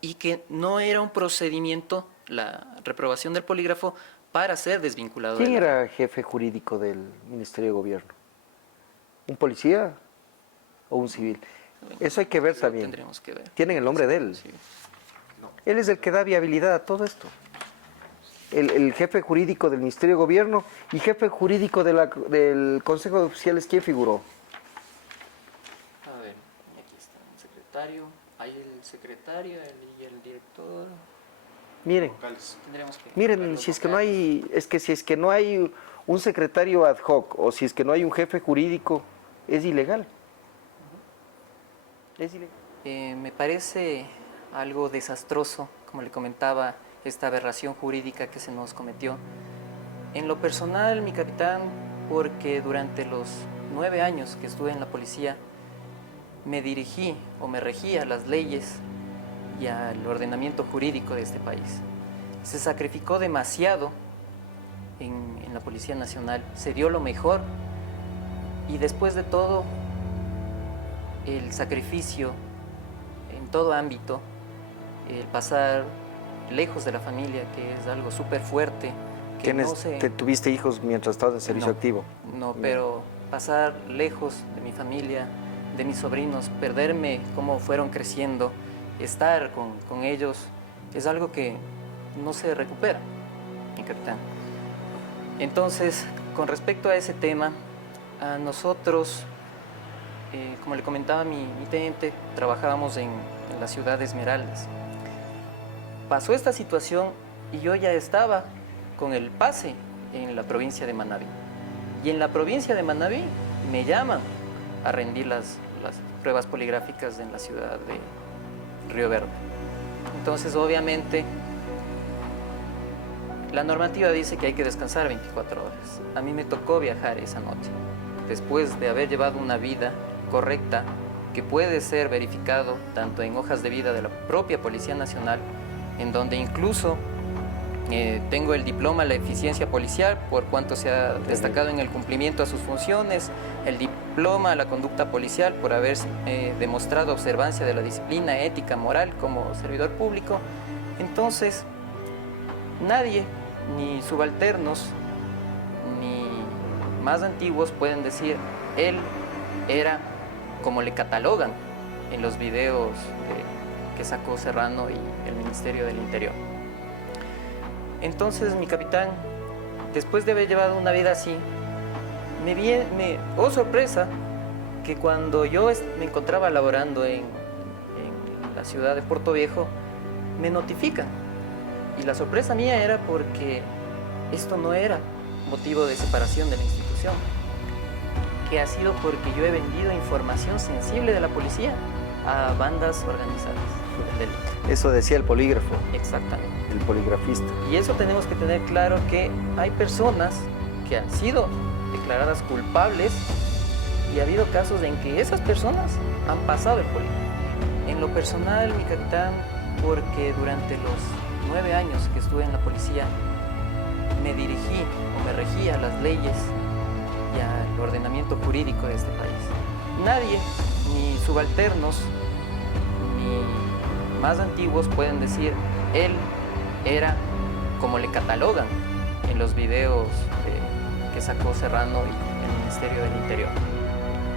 y que no era un procedimiento, la reprobación del polígrafo, para ser desvinculado. ¿Quién era jefe jurídico del Ministerio de Gobierno? ¿Un policía o un civil? Eso hay que ver también. Tendremos que ver. Tienen el nombre de él. Sí. Él es el que da viabilidad a todo esto. El jefe jurídico del Ministerio de Gobierno y jefe jurídico del Consejo de Oficiales, ¿quién figuró? A ver, aquí está el secretario, hay el secretario y el director. Miren, Tendríamos que miren, si es que no hay, si es que no hay un secretario ad hoc o si es que no hay un jefe jurídico, es ilegal. Es ilegal. Me parece algo desastroso, como le comentaba, esta aberración jurídica que se nos cometió. En lo personal, mi capitán, porque durante los 9 años que estuve en la policía, me dirigí o me regí a las leyes y al ordenamiento jurídico de este país. Se sacrificó demasiado en la Policía Nacional, se dio lo mejor y después de todo, el sacrificio en todo ámbito, el pasar lejos de la familia, que es algo súper fuerte. ¿Tuviste hijos mientras estabas en servicio activo? No, pero pasar lejos de mi familia, de mis sobrinos, perderme cómo fueron creciendo, estar con ellos, es algo que no se recupera, mi capitán. Entonces, con respecto a ese tema, a nosotros, como le comentaba mi teniente, trabajábamos en la ciudad de Esmeraldas. Pasó esta situación y yo ya estaba con el pase en la provincia de Manabí. Y en la provincia de Manabí me llaman a rendir las pruebas poligráficas en la ciudad de Río Verde. Entonces, obviamente, la normativa dice que hay que descansar 24 horas. A mí me tocó viajar esa noche, después de haber llevado una vida correcta, que puede ser verificado tanto en hojas de vida de la propia Policía Nacional, en donde incluso tengo el diploma a la eficiencia policial por cuanto se ha destacado en el cumplimiento a sus funciones, el diploma a la conducta policial por haber demostrado observancia de la disciplina ética, moral como servidor público. Entonces, nadie, ni subalternos, ni más antiguos pueden decir, él era como le catalogan en los videos que sacó Serrano y el Ministerio del Interior. Entonces, mi capitán, después de haber llevado una vida así, oh sorpresa, que cuando yo me encontraba laborando en la ciudad de Puerto Viejo, me notifican. Y la sorpresa mía era porque esto no era motivo de separación de la institución, que ha sido porque yo he vendido información sensible de la policía a bandas organizadas del delito. Eso decía el polígrafo. Exactamente. El poligrafista. Y eso tenemos que tener claro, que hay personas que han sido declaradas culpables y ha habido casos en que esas personas han pasado el polígrafo. En lo personal, mi capitán, porque durante los 9 años que estuve en la policía, me dirigí o me regí a las leyes y al ordenamiento jurídico de este país. Nadie, ni subalternos, ni más antiguos pueden decir, él era como le catalogan en los videos que sacó Serrano y el Ministerio del Interior,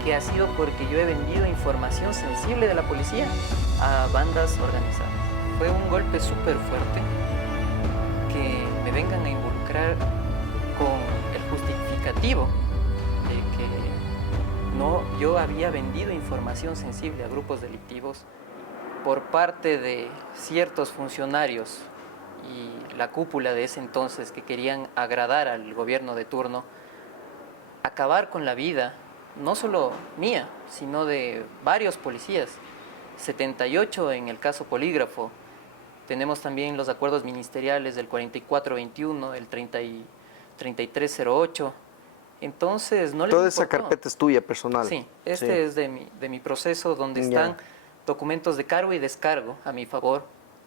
que ha sido porque yo he vendido información sensible de la policía a bandas organizadas. Fue un golpe súper fuerte que me vengan a involucrar con el justificativo de que yo había vendido información sensible a grupos delictivos por parte de ciertos funcionarios y la cúpula de ese entonces que querían agradar al gobierno de turno, acabar con la vida no solo mía, sino de varios policías, 78 en el caso Polígrafo. Tenemos también los acuerdos ministeriales del 4421, el 3308. Entonces, no les Toda importó. esa carpeta es tuya, personal. Sí, este es de mi proceso, donde están documentos de cargo y descargo a mi favor,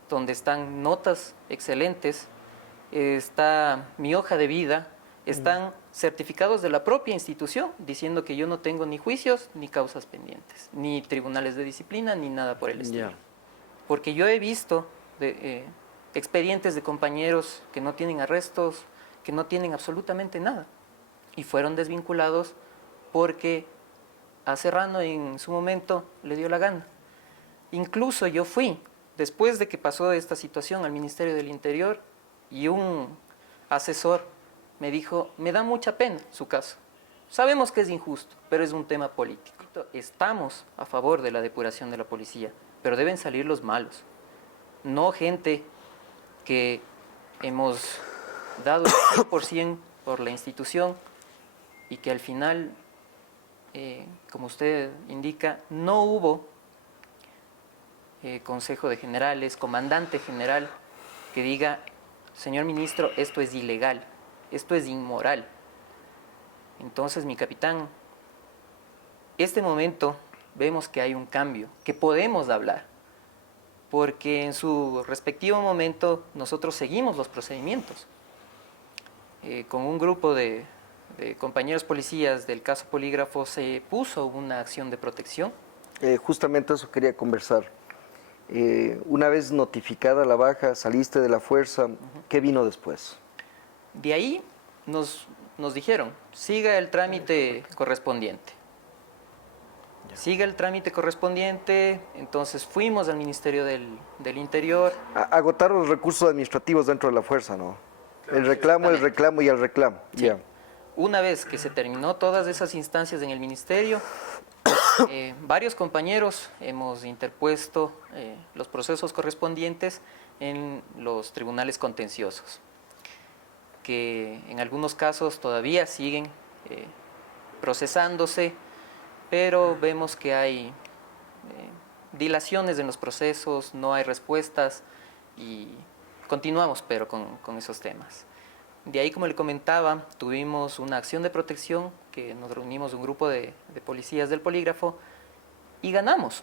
donde están notas excelentes, está mi hoja de vida, están certificados de la propia institución diciendo que yo no tengo ni juicios ni causas pendientes, ni tribunales de disciplina, ni nada por el estilo. Porque yo he visto expedientes de compañeros que no tienen arrestos, que no tienen absolutamente nada, y fueron desvinculados porque a Serrano en su momento le dio la gana. Incluso yo fui, después de que pasó esta situación, al Ministerio del Interior, y un asesor me dijo, me da mucha pena su caso. Sabemos que es injusto, pero es un tema político. Estamos a favor de la depuración de la policía, pero deben salir los malos. No gente que hemos dado el 100% por la institución y que al final, como usted indica, no hubo Consejo de Generales, comandante general, que diga, señor ministro, esto es ilegal, esto es inmoral. Entonces, mi capitán, este momento vemos que hay un cambio, que podemos hablar, porque en su respectivo momento nosotros seguimos los procedimientos. Con un grupo de compañeros policías del caso Polígrafo se puso una acción de protección. Justamente eso quería conversar. Una vez notificada la baja, saliste de la fuerza, ¿qué vino después? De ahí nos dijeron, siga el trámite correspondiente. Siga el trámite correspondiente, entonces fuimos al Ministerio del Interior. Agotaron los recursos administrativos dentro de la fuerza, ¿no? El reclamo y el reclamo. Sí. Una vez que se terminó todas esas instancias en el Ministerio, varios compañeros hemos interpuesto los procesos correspondientes en los tribunales contenciosos, que en algunos casos todavía siguen procesándose, pero vemos que hay dilaciones en los procesos, no hay respuestas y continuamos pero con esos temas. De ahí, como le comentaba, tuvimos una acción de protección que nos reunimos un grupo de policías del Polígrafo y ganamos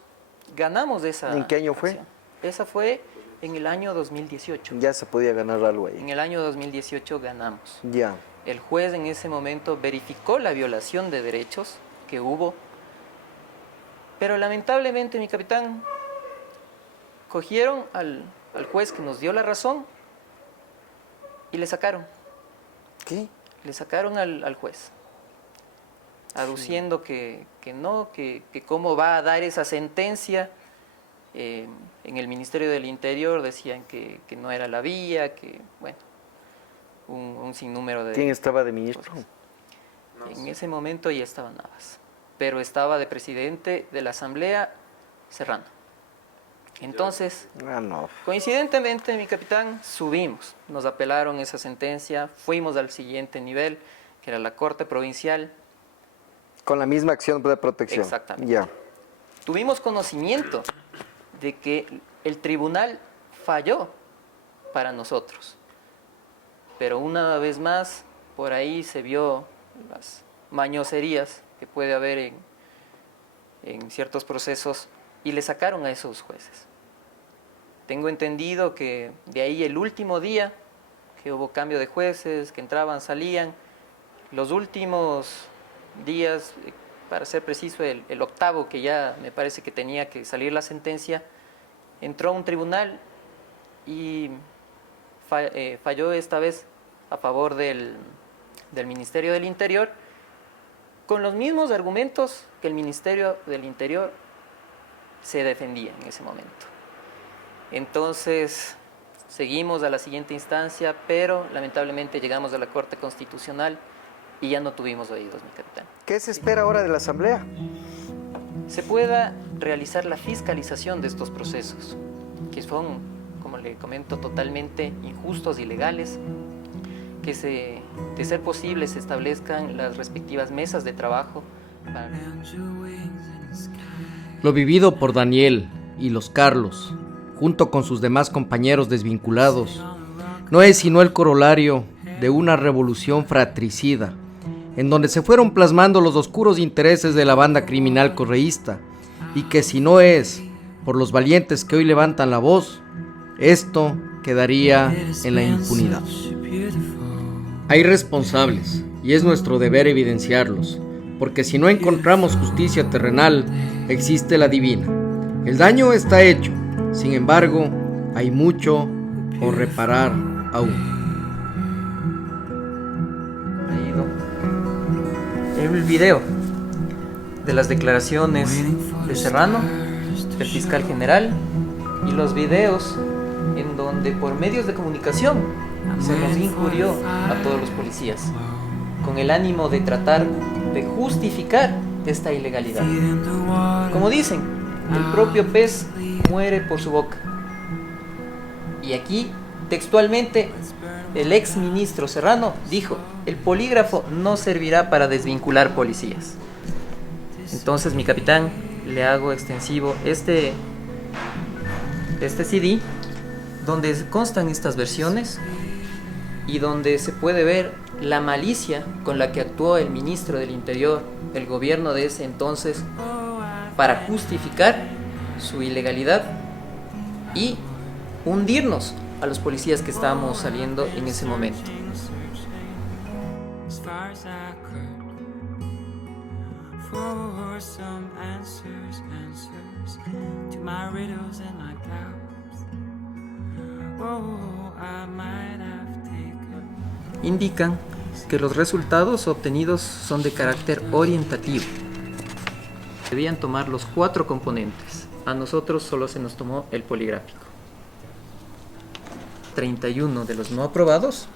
esa. ¿En qué año fue? acción. Esa fue en el año 2018. Ya se podía ganar algo ahí. En el año 2018 ganamos. Ya. El juez en ese momento verificó la violación de derechos que hubo, pero lamentablemente, mi capitán, cogieron al juez que nos dio la razón y le sacaron. ¿Qué? Le sacaron al juez, aduciendo que no, que cómo va a dar esa sentencia. En el Ministerio del Interior decían que no era la vía, que, bueno, un sinnúmero de... ¿Quién estaba de ministro? En ese momento ya estaba Navas, pero estaba de presidente de la Asamblea Serrano. Entonces, coincidentemente, mi capitán, subimos, nos apelaron esa sentencia, fuimos al siguiente nivel, que era la Corte Provincial. Con la misma acción de protección. Exactamente. Ya. Tuvimos conocimiento de que el tribunal falló para nosotros, pero una vez más, por ahí se vio las mañoserías que puede haber en ciertos procesos y le sacaron a esos jueces. Tengo entendido que de ahí el último día que hubo cambio de jueces, que entraban, salían, los últimos días, para ser preciso, el octavo, que ya me parece que tenía que salir la sentencia, entró a un tribunal y falló esta vez a favor del Ministerio del Interior, con los mismos argumentos que el Ministerio del Interior se defendía en ese momento. Entonces, seguimos a la siguiente instancia, pero lamentablemente llegamos a la Corte Constitucional y ya no tuvimos oídos, mi capitán. ¿Qué se espera ahora de la Asamblea? Se pueda realizar la fiscalización de estos procesos, que son, como le comento, totalmente injustos y ilegales, que de ser posible se establezcan las respectivas mesas de trabajo Lo vivido por Daniel y los Carlos, junto con sus demás compañeros desvinculados, no es sino el corolario de una revolución fratricida, en donde se fueron plasmando los oscuros intereses de la banda criminal correísta, y que si no es por los valientes que hoy levantan la voz, esto quedaría en la impunidad. Hay responsables, y es nuestro deber evidenciarlos, porque si no encontramos justicia terrenal, existe la divina. El daño está hecho, sin embargo, hay mucho por reparar aún. El video de las declaraciones de Serrano, del fiscal general, y los videos en donde por medios de comunicación se nos injurió a todos los policías, con el ánimo de tratar de justificar esta ilegalidad. Como dicen, el propio pez muere por su boca. Y aquí, textualmente, el ex ministro Serrano dijo: el polígrafo no servirá para desvincular policías. Entonces, mi capitán, le hago extensivo este CD donde constan estas versiones y donde se puede ver la malicia con la que actuó el ministro del Interior, el gobierno de ese entonces, para justificar su ilegalidad y hundirnos a los policías que estábamos saliendo en ese momento. Indican que los resultados obtenidos son de carácter orientativo. Debían tomar los 4 componentes. A nosotros solo se nos tomó el poligráfico. 31 de los no aprobados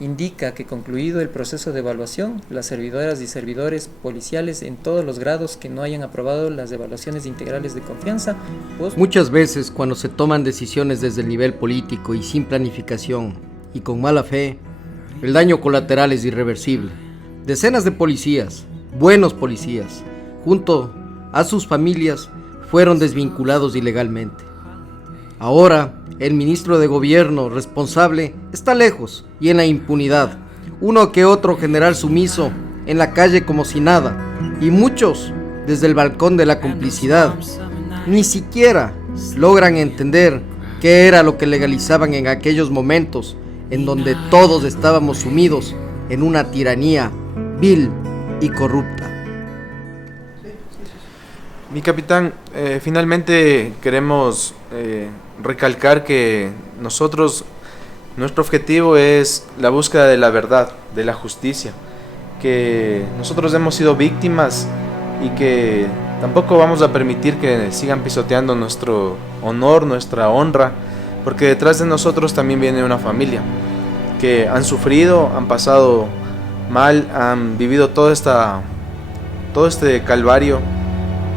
indica que, concluido el proceso de evaluación, las servidoras y servidores policiales en todos los grados que no hayan aprobado las evaluaciones integrales de confianza. Muchas veces, cuando se toman decisiones desde el nivel político y sin planificación y con mala fe, el daño colateral es irreversible. Decenas de policías, buenos policías, junto a sus familias, fueron desvinculados ilegalmente. Ahora, el ministro de gobierno responsable está lejos y en la impunidad. Uno que otro general sumiso en la calle como si nada, y muchos desde el balcón de la complicidad. Ni siquiera logran entender qué era lo que legalizaban en aquellos momentos en donde todos estábamos sumidos en una tiranía vil y corrupta. Mi capitán, finalmente queremos recalcar que nuestro objetivo es la búsqueda de la verdad, de la justicia, que nosotros hemos sido víctimas y que tampoco vamos a permitir que sigan pisoteando nuestro honor, nuestra honra, porque detrás de nosotros también viene una familia que han sufrido, han pasado mal, han vivido todo este calvario,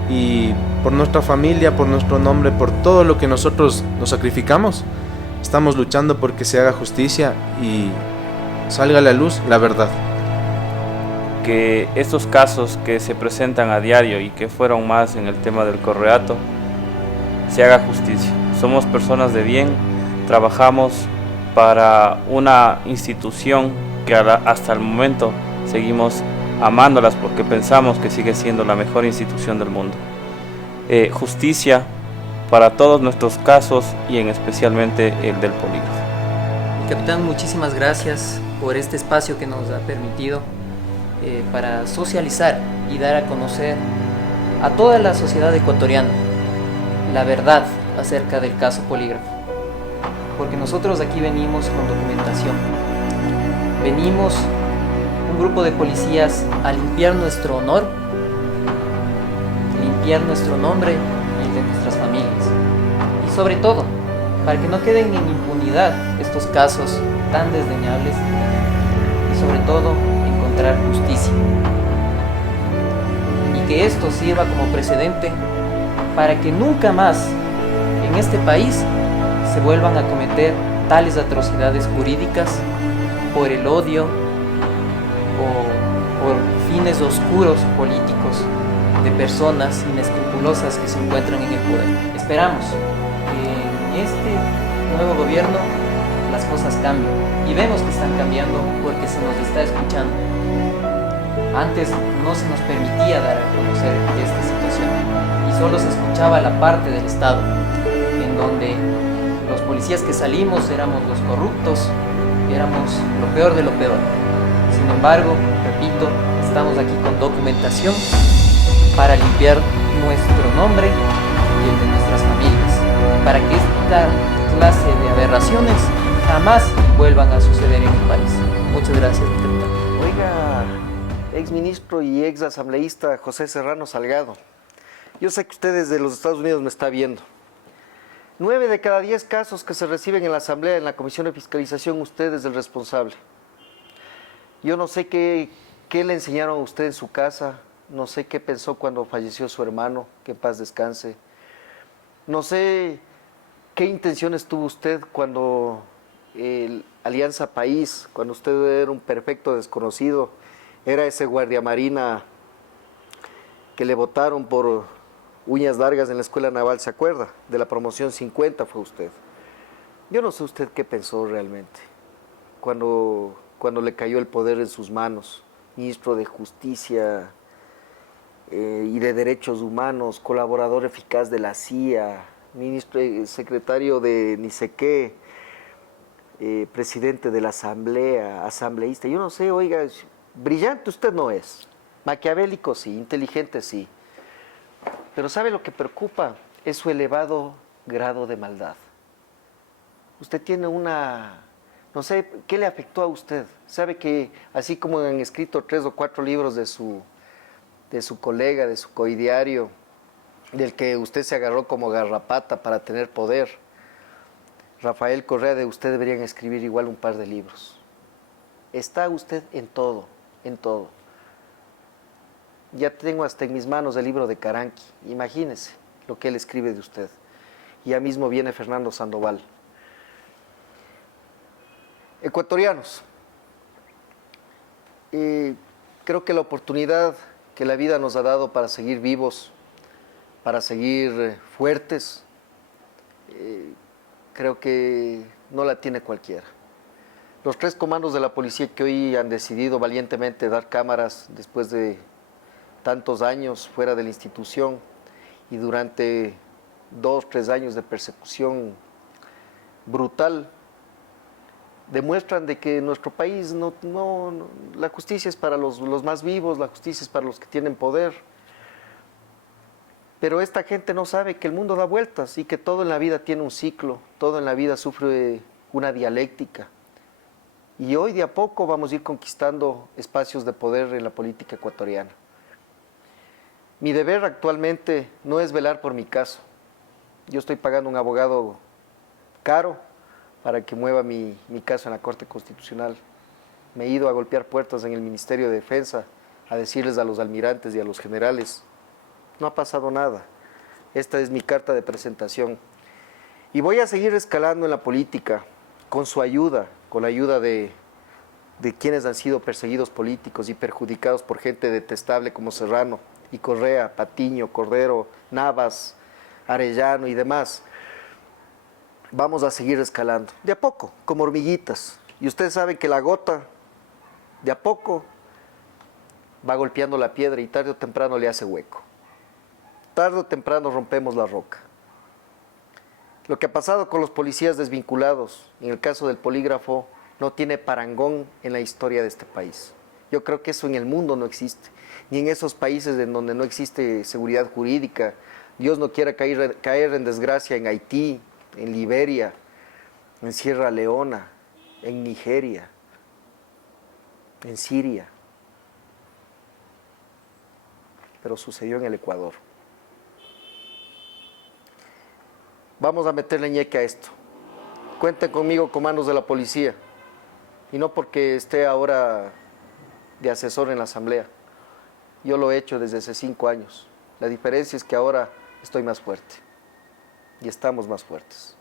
y por nuestra familia, por nuestro nombre, por todo lo que nosotros nos sacrificamos, estamos luchando por que se haga justicia y salga a la luz la verdad. Que estos casos que se presentan a diario y que fueron más en el tema del correato, se haga justicia. Somos personas de bien, trabajamos para una institución que hasta el momento seguimos amándolas porque pensamos que sigue siendo la mejor institución del mundo. Justicia para todos nuestros casos y en especialmente el del polígrafo. Capitán, muchísimas gracias por este espacio que nos ha permitido para socializar y dar a conocer a toda la sociedad ecuatoriana la verdad acerca del caso polígrafo. Porque nosotros aquí venimos con documentación, venimos un grupo de policías a limpiar nuestro honor, limpiar nuestro nombre y el de nuestras familias. Y sobre todo, para que no queden en impunidad estos casos tan desdeñables y sobre todo encontrar justicia. Y que esto sirva como precedente para que nunca más en este país se vuelvan a cometer tales atrocidades jurídicas por el odio o por fines oscuros políticos de personas inescrupulosas que se encuentran en el poder. Esperamos que en este nuevo gobierno las cosas cambien y vemos que están cambiando porque se nos está escuchando. Antes no se nos permitía dar a conocer esta situación y solo se escuchaba la parte del Estado, en donde los policías que salimos éramos los corruptos, éramos lo peor de lo peor. Sin embargo, repito, estamos aquí con documentación para limpiar nuestro nombre y el de nuestras familias, para que esta clase de aberraciones jamás vuelvan a suceder en el país. Muchas gracias, diputado. Oiga, exministro y ex asambleísta José Serrano Salgado, yo sé que usted desde los Estados Unidos me está viendo. 9 de cada 10 casos que se reciben en la Asamblea, en la Comisión de Fiscalización, usted es el responsable. Yo no sé qué le enseñaron a usted en su casa, no sé qué pensó cuando falleció su hermano, que en paz descanse. No sé qué intenciones tuvo usted cuando Alianza País, cuando usted era un perfecto desconocido, era ese guardiamarina que le votaron por uñas largas en la Escuela Naval, ¿se acuerda? De la promoción 50 fue usted. Yo no sé usted qué pensó realmente cuando le cayó el poder en sus manos, ministro de Justicia y de Derechos Humanos, colaborador eficaz de la CIA, ministro, secretario de ni sé qué, presidente de la Asamblea, asambleísta. Yo no sé, oiga, brillante usted no es, maquiavélico sí, inteligente sí, pero ¿sabe lo que preocupa? Es su elevado grado de maldad. Usted tiene no sé, ¿qué le afectó a usted? Sabe que así como han escrito 3 o 4 libros de su colega, de su coidiario, del que usted se agarró como garrapata para tener poder, Rafael Correa, de usted deberían escribir igual un par de libros. Está usted en todo, en todo. Ya tengo hasta en mis manos el libro de Caranqui, imagínese lo que él escribe de usted. Ya mismo viene Fernando Sandoval. Ecuatorianos, creo que la oportunidad que la vida nos ha dado para seguir vivos, para seguir fuertes, creo que no la tiene cualquiera. Los 3 comandos de la policía que hoy han decidido valientemente dar cámaras después de tantos años fuera de la institución y durante 2 o 3 años de persecución brutal, demuestran de que en nuestro país la justicia es para los más vivos, la justicia es para los que tienen poder. Pero esta gente no sabe que el mundo da vueltas y que todo en la vida tiene un ciclo, todo en la vida sufre una dialéctica. Y hoy de a poco vamos a ir conquistando espacios de poder en la política ecuatoriana. Mi deber actualmente no es velar por mi caso. Yo estoy pagando un abogado caro para que mueva mi caso en la Corte Constitucional. Me he ido a golpear puertas en el Ministerio de Defensa, a decirles a los almirantes y a los generales, no ha pasado nada, esta es mi carta de presentación. Y voy a seguir escalando en la política, con su ayuda, con la ayuda de quienes han sido perseguidos políticos y perjudicados por gente detestable como Serrano y Correa, Patiño, Cordero, Navas, Arellano y demás. Vamos a seguir escalando, de a poco, como hormiguitas. Y usted sabe que la gota, de a poco, va golpeando la piedra y tarde o temprano le hace hueco. Tarde o temprano rompemos la roca. Lo que ha pasado con los policías desvinculados, en el caso del polígrafo, no tiene parangón en la historia de este país. Yo creo que eso en el mundo no existe, ni en esos países en donde no existe seguridad jurídica. Dios no quiera caer en desgracia en Haití, en Liberia, en Sierra Leona, en Nigeria, en Siria. Pero sucedió en el Ecuador. Vamos a meterle ñeque a esto. Cuenten conmigo, comandos de la policía. Y no porque esté ahora de asesor en la Asamblea. Yo lo he hecho desde hace 5 años. La diferencia es que ahora estoy más fuerte. Y estamos más fuertes.